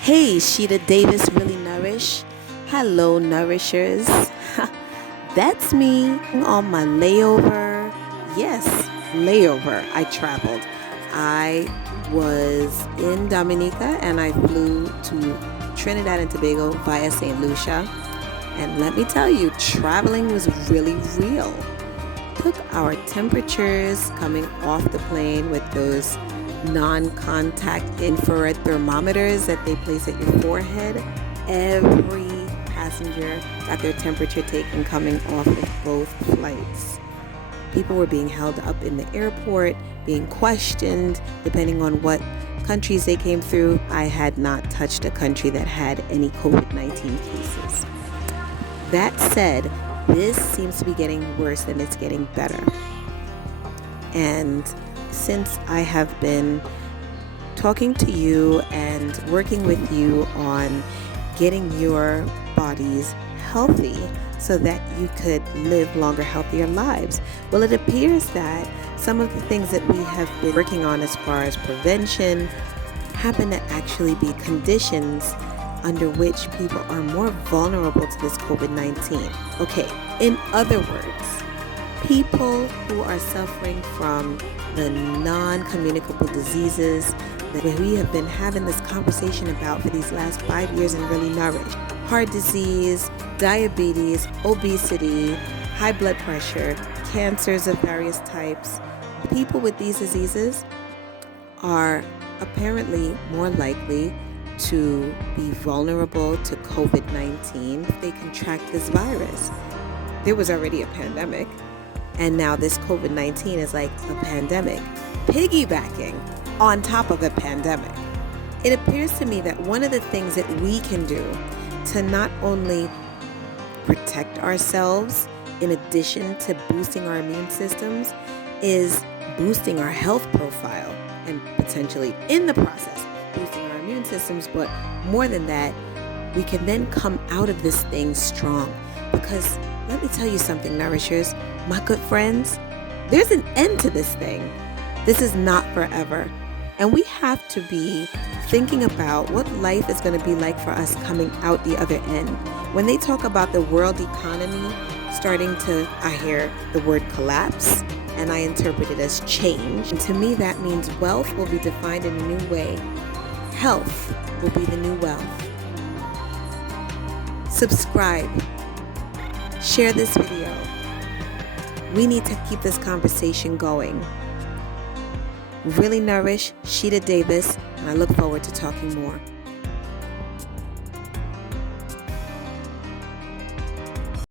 Hey, Sheeta Davis, really nourish. Hello, nourishers. That's me on my layover. Yes, layover. I traveled. I was in Dominica and I flew to Trinidad and Tobago via St. Lucia. And let me tell you, traveling was really real. Took our temperatures coming off the plane with those non-contact infrared thermometers that they place at your forehead. Every passenger got their temperature taken coming off of both flights. People were being held up in the airport, being questioned depending on what countries they came through. I had not touched a country that had any COVID-19 cases. That said, this seems to be getting worse than it's getting better. And since I have been talking to you and working with you on getting your bodies healthy so that you could live longer, healthier lives, well, it appears that some of the things that we have been working on as far as prevention happen to actually be conditions under which people are more vulnerable to this COVID-19. Okay, in other words, people who are suffering from the non-communicable diseases that we have been having this conversation about for these last 5 years and really nourished. Heart disease, diabetes, obesity, high blood pressure, cancers of various types. People with these diseases are apparently more likely to be vulnerable to COVID-19 if they contract this virus. There was already a pandemic, and now this COVID-19 is like a pandemic, piggybacking on top of a pandemic. It appears to me that one of the things that we can do to not only protect ourselves in addition to boosting our immune systems is boosting our health profile and potentially in the process boosting our immune systems. But more than that, we can then come out of this thing strong, because let me tell you something, nourishers, my good friends, there's an end to this thing. This is not forever. And we have to be thinking about what life is going to be like for us coming out the other end. When they talk about the world economy starting to, I hear the word collapse, and I interpret it as change. And to me, that means wealth will be defined in a new way. Health will be the new wealth. Subscribe. Share this video. We need to keep this conversation going. Really nourish, Sheeta Davis, and I look forward to talking more.